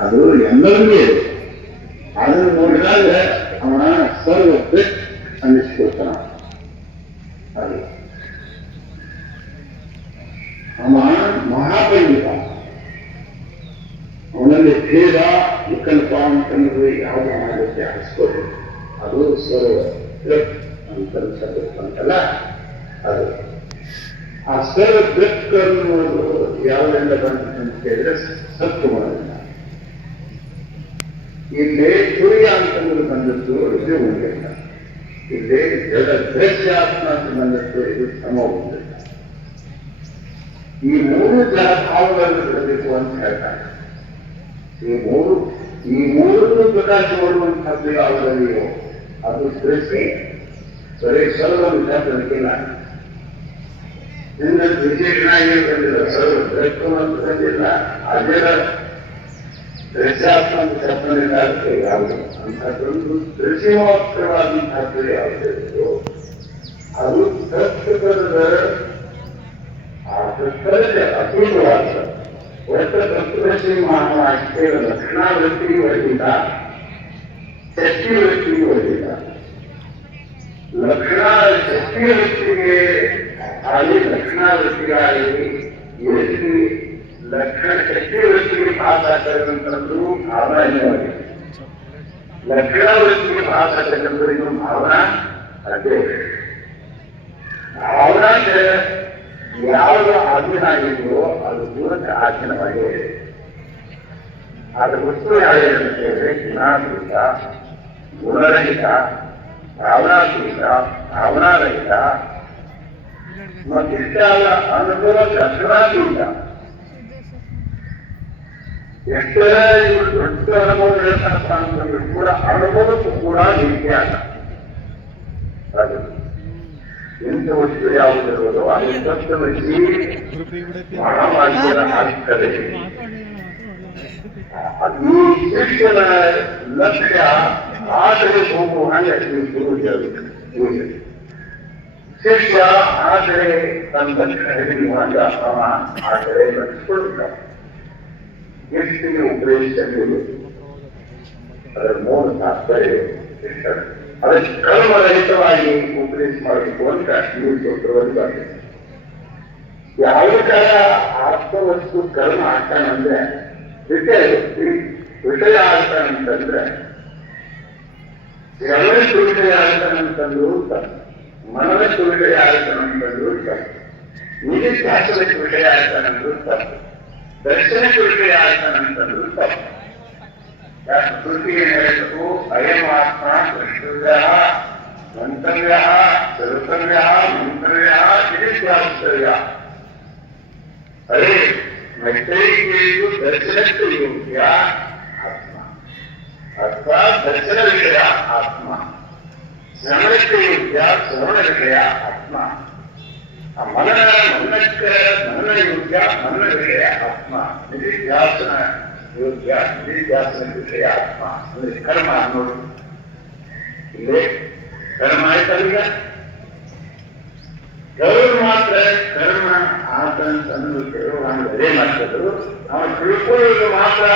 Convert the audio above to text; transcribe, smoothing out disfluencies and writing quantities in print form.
ಅದು ಎಲ್ಲರಿಗೂ ಇದೆ. ಅದನ್ನು ನೋಡಿದಾಗ ಅವನ ಸರ್ವ ಬೆಸ್ಟ್ ಅನ್ನಿಸ್ಕೊಳ್ತಾನ. ಅದು ಅವ ಮಹಾಪಂಡಿತ. ಅವನಲ್ಲಿ ಭೇದ ವಿಕಲ್ಪ ಅಂತಂದ್ರೆ ಯಾವುದು ಆಗುತ್ತೆ ಅನಿಸ್ಕೋದು. ಅದು ಸರ್ವ ಅಂತಲ್ಲ. ಅದು ಆ ಸರ್ವ ಬೆಸ್ಟ್ ಅನ್ನೋದು ಯಾವುದೆಲ್ಲ ಬಂತ ಹೇಳಿದ್ರೆ ಸತ್ವಗಳಿಂದ. ಇಲ್ಲಿ ಸೂರ್ಯ ಅಂತಂದ್ರೆ ಬಂದದ್ದು ಇದು ಉಂಡಿಲ್ಲ. ಇಲ್ಲಿ ಜಡ ದೃಶ್ಯಾತ್ಮ ಅಂತ ಬಂದದ್ದು ಇದು ಸಮ ಉಂಡಿಲ್ಲ. ಈ ಮೂರು ಜಲಭಾವಗಳನ್ನು ಬಿಡಬೇಕು ಅಂತ ಹೇಳ್ತಾರೆ. ಈ ಮೂರನ್ನು ಪ್ರಕಾಶ ಮಾಡುವಂತಹದ್ದು ಯಾವುದಲ್ಲಿಯೋ ಅದು ದೃಷ್ಟಿ ಬರೀ ಸರ್ವ ವಿಚಾರಕ್ಕಿಲ್ಲ. ನಿನ್ನ ವಿಶೇಷನಾಗಿ ಬಂದಿಲ್ಲ, ಸರ್ವ ದೃಷ್ಟ ಅಂತ ಬಂದಿಲ್ಲ. ಅದರ ದೃಶ್ಯಾತ್ಮ ಅಂತ ಶಬ್ದದಿಂದ ಯಾವುದು ಅಂತಹದ್ದೊಂದು ದೃಶ್ಯಮಾತ್ರವಾದಂತಹದ್ದು ಯಾವುದಿದೆಯೋ ಅದು ತತ್ವದ ಆ ತತ್ವದ ಅಪೂರ್ವವಾದ ಒಟ್ಟ ತತ್ವದರ್ಶಿ ಮಾನವಾಗಿದೆ. ಲಕ್ಷಣಾವೃತ್ತಿಗೆ ಒಳಗಿಲ್ಲ, ಶಕ್ತಿ ವೃತ್ತಿಗೆ ಒಳಗಿಲ್ಲ. ಶಕ್ತಿ ವೃತ್ತಿಗೆ ಆಗಲಿ ಲಕ್ಷಣಾವೃತ್ತಿಗಾಗಲಿ ಎಲ್ಲಿ ಲಕ್ಷಣ ಶಕ್ತಿ ವೃತ್ತಿಗೆ ಪಾಸ್ ಆಗ್ತಕ್ಕಂಥದ್ದು ಭಾವನಾನ್ಯವಾಗಿದೆ. ಲಕ್ಷಣಾವೃತ್ತಿಗೆ ಪಾಸ್ ಆಗ್ತಕ್ಕಂಥದ್ದು ಇನ್ನು ಭಾವನಾ ಅದೇ. ಭಾವನಾಕ್ಕೆ ಯಾವುದು ಆಧೀನ ಆಗಿದೆಯೋ ಅದು ದೂರಕ್ಕೆ ಆಧೀನವಾಗಿದೆ. ಅದರ ವಸ್ತು ಯಾವ್ದು ಅಂತ ಹೇಳಿದ್ರೆ ಗುಣಾತೀತ, ಗುಣರಹಿತ, ಭಾವನಾತೀತ, ಭಾವನಾರಹಿತ ಮತ್ತಿಷ್ಟಾದ ಅನುಭವ ಲಕ್ಷಣಾತೀತ. ಎಷ್ಟೇ ಇವರು ದೊಡ್ಡ ಅನುಭವ ಹೇಳ್ತಾರಪ್ಪ ಅಂತಂದ್ರೂ ಕೂಡ ಅನುಭವಕ್ಕೂ ಕೂಡ ವ್ಯತ್ಯಾಸ. ಅದು ಎಂಥ ವಸ್ತು ಯಾವುದಿರುವುದು ಅದು ತತ್ವದಲ್ಲಿ ಮಹಾವಾಕ್ಯದ ಆಗ್ತದೆ. ಈ ಶಿಷ್ಯನ ಲಕ್ಷ್ಯ ಆದರೆ ಹೋಗುವ ಹಾಗೆ ಶಿಷ್ಯ ಆದರೆ ತನ್ನ ಲಕ್ಷ್ಯ ಹಿಡಿಯುವಾಗ ಆದರೆ ನಡೆಸಿಕೊಳ್ಳುತ್ತಾರೆ. ಶಿಷ್ಯನಿಗೆ ಉಪದೇಶಿಸಲು ಅದರ ಮೂಲ ತಾತ್ಪರ್ಯ ಶಿಕ್ಷಣ. ಅದಕ್ಕೆ ಕರ್ಮರಹಿತವಾಗಿ ಉಪದೇಶ ಮಾಡಬೇಕು ಅಂತ ನೀವು ಸೂತ್ರವನ್ನು ಬರ್ತದೆ. ಯಾವ ಕಾಲ ಆತ್ಮವಸ್ತು ಕರ್ಮ ಆಗ್ತಾನಂದ್ರೆ ವಿಷಯ ಆಗ್ತಾನಂತಂದ್ರೆ ಗಮನಕ್ಕೆ ವಿಷಯ ಆಗ್ತಾನಂತಂದ್ರು ಮನಸ್ಸು ವಿಷಯ ಆಗ್ತಾನಂತಂದ್ರು ತಪ್ಪು. ನಿಧಿಧ್ಯಾಸನಕ್ಕೆ ವಿಷಯ ಆಗ್ತಾನಂದ್ರು ತಪ್ಪು. ದರ್ಶನಕ್ಕೆ ವಿಷಯ ಆಗ್ತಾನಂತಂದ್ರು ತಪ್ಪು. ಶ್ರುತಿಗೆ ಹೇಳಬೇಕು ಅಯಮಾತ್ಮ ದ್ರಷ್ಟವ್ಯ ಮಂತವ್ಯ ಶ್ರೋತವ್ಯ ಮಂತವ್ಯ ನಿಧಿಧ್ಯಾಸ್ತವ್ಯ. ಅದೇ ಮೈತ್ರೇಯಿಗೂ ದರ್ಶನಕ್ಕೆ ಯೋಗ್ಯ ಆತ್ಮ ಅಥವಾ ದರ್ಶನ ವಿಷಯ ಆತ್ಮ, ಶ್ರವಣಕ್ಕೆ ಯೋಗ್ಯ ಶ್ರವಣ ವಿಷಯ ಆತ್ಮ, ಮನನಕ್ಕೆ ಮನನ ಯೋಗ್ಯ ಮನನ ವಿಷಯ ಆತ್ಮ, ನಿಧಿಧ್ಯಾಸನ ಯೋಗ್ಯ ನಿಧಿಧ್ಯಾಸನ ವಿಷಯ ಆತ್ಮ. ಅಂದ್ರೆ ಕರ್ಮ ಅನ್ನೋದು ಇಲ್ಲೇ ಕರ್ಮ ಆಯ್ತಲ್ಲ. ಕೆಲವರು ಮಾತ್ರ ಕರ್ಮ ಆತನ ತನ್ನ ಕೆಲವು ಅದೇ ಮಾಡ್ತಿದ್ರು. ಅವನು ತಿಳ್ಕೊಳ್ಳೋದು ಮಾತ್ರ